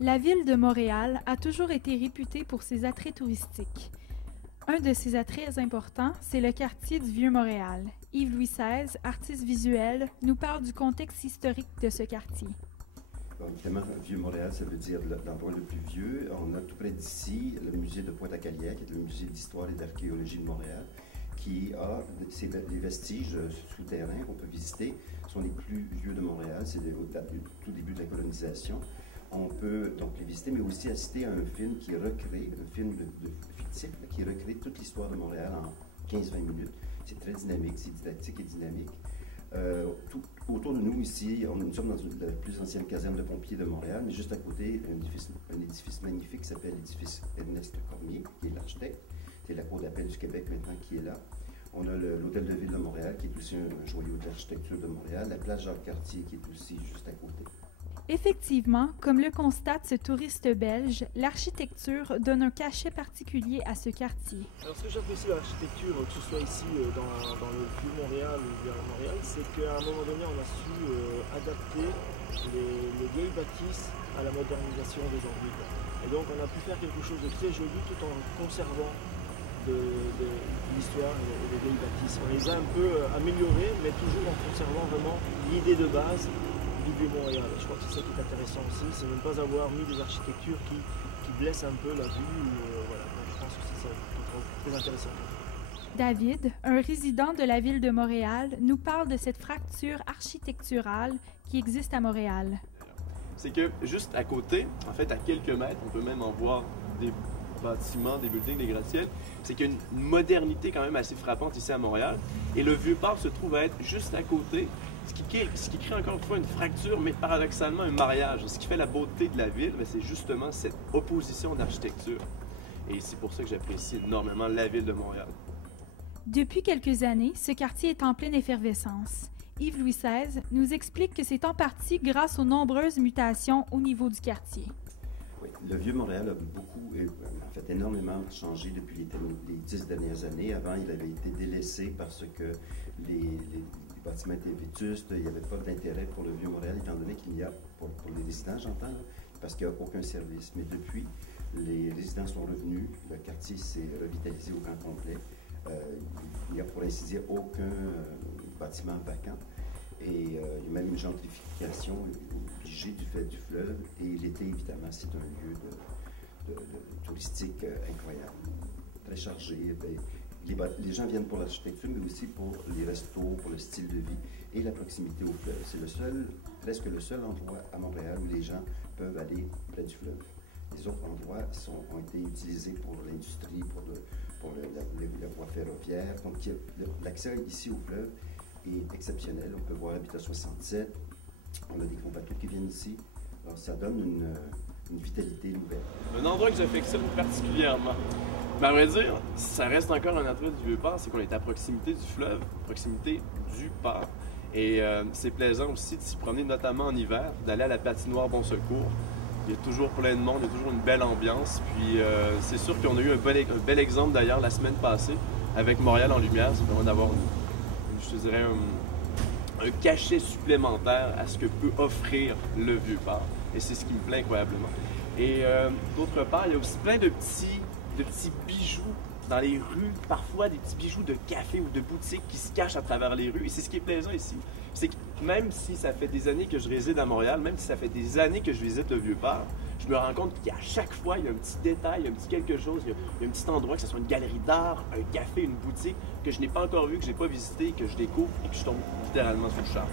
La ville de Montréal a toujours été réputée pour ses attraits touristiques. Un de ses attraits importants, c'est le quartier du Vieux-Montréal. Yves-Louis XVI, artiste visuel, nous parle du contexte historique de ce quartier. Bon, évidemment, Vieux-Montréal, ça veut dire l'endroit le plus vieux. On a tout près d'ici le musée de Pointe-à-Calière, qui est le musée d'histoire et d'archéologie de Montréal, qui a les vestiges souterrains qu'on peut visiter, sont les plus vieux de Montréal, c'est au tout début de la colonisation. On peut donc les visiter, mais aussi assister à un film qui recrée, un film de fictif, qui recrée toute l'histoire de Montréal en 15-20 minutes. C'est très dynamique, c'est didactique et dynamique. Autour de nous, ici, nous sommes dans la plus ancienne caserne de pompiers de Montréal, mais juste à côté, un édifice magnifique qui s'appelle l'édifice Ernest Cormier, qui est l'architecte. C'est la Cour d'appel du Québec maintenant qui est là. On a l'Hôtel de Ville de Montréal, qui est aussi un joyau de l'architecture de Montréal. La place Jacques-Cartier, qui est aussi juste à côté. Effectivement, comme le constate ce touriste belge, l'architecture donne un cachet particulier à ce quartier. Alors ce que j'apprécie de l'architecture, que ce soit ici dans le Vieux-Montréal ou vers Montréal, c'est qu'à un moment donné on a su adapter les vieilles bâtisses à la modernisation d'aujourd'hui. Et donc on a pu faire quelque chose de très joli tout en conservant de l'histoire et des vieilles bâtisses. On les a un peu améliorées, mais toujours en conservant vraiment l'idée de base du Vieux-Montréal. Je crois que c'est ça qui est intéressant aussi, c'est de ne pas avoir mis des architectures qui blessent un peu la vue. Voilà. Donc, je pense que c'est ça qui est très intéressant. David, un résident de la ville de Montréal, nous parle de cette fracture architecturale qui existe à Montréal. C'est que juste à côté, en fait à quelques mètres, on peut même en voir des bâtiments, des buildings, des gratte-ciels. C'est qu'il y a une modernité quand même assez frappante ici à Montréal. Et le Vieux-Port se trouve à être juste à côté, ce qui crée encore une fois une fracture, mais paradoxalement un mariage. Ce qui fait la beauté de la ville, c'est justement cette opposition d'architecture. Et c'est pour ça que j'apprécie énormément la ville de Montréal. Depuis quelques années, ce quartier est en pleine effervescence. Yves-Louis XVI nous explique que c'est en partie grâce aux nombreuses mutations au niveau du quartier. Oui, le Vieux-Montréal a en fait énormément changé depuis les 10 dernières années. Avant, il avait été délaissé parce que les bâtiments étaient vétustes, il n'y avait pas d'intérêt pour le Vieux-Montréal, étant donné qu'il y a, pour les résidents, j'entends, parce qu'il n'y a aucun service. Mais depuis, les résidents sont revenus, le quartier s'est revitalisé au grand complet. Il n'y a pour ainsi dire aucun bâtiment vacant. Et il y a même une gentrification obligée du fait du fleuve. Et l'été, évidemment, c'est un lieu de touristique incroyable, très chargé. Les gens viennent pour l'architecture, mais aussi pour les restos, pour le style de vie et la proximité au fleuve. C'est presque le seul endroit à Montréal où les gens peuvent aller près du fleuve. Les autres endroits ont été utilisés pour l'industrie, pour la voie ferroviaire. Donc, l'accès ici au fleuve est exceptionnel. On peut voir l'Habitat 67. On a des gros bateaux qui viennent ici. Alors, ça donne une vitalité nouvelle. Un endroit que j'affectionne particulièrement. Mais à vrai dire, ça reste encore un attrait du Vieux-Port, c'est qu'on est à proximité du fleuve, proximité du port. Et c'est plaisant aussi de s'y promener, notamment en hiver, d'aller à la patinoire Bon Secours. Il y a toujours plein de monde, il y a toujours une belle ambiance. Puis c'est sûr qu'on a eu un bel exemple d'ailleurs la semaine passée avec Montréal en lumière. C'est vraiment d'avoir, je te dirais, un cachet supplémentaire à ce que peut offrir le Vieux-Port. Et c'est ce qui me plaît incroyablement. Et d'autre part, il y a aussi plein de petits bijoux dans les rues, parfois des petits bijoux de café ou de boutique qui se cachent à travers les rues. Et c'est ce qui est plaisant ici. C'est que même si ça fait des années que je réside à Montréal, même si ça fait des années que je visite le Vieux-Port, je me rends compte qu'à chaque fois, il y a un petit détail, il y a un petit quelque chose, il y a un petit endroit, que ce soit une galerie d'art, un café, une boutique, que je n'ai pas encore vu, que je n'ai pas visité, que je découvre et que je tombe littéralement sous le charme.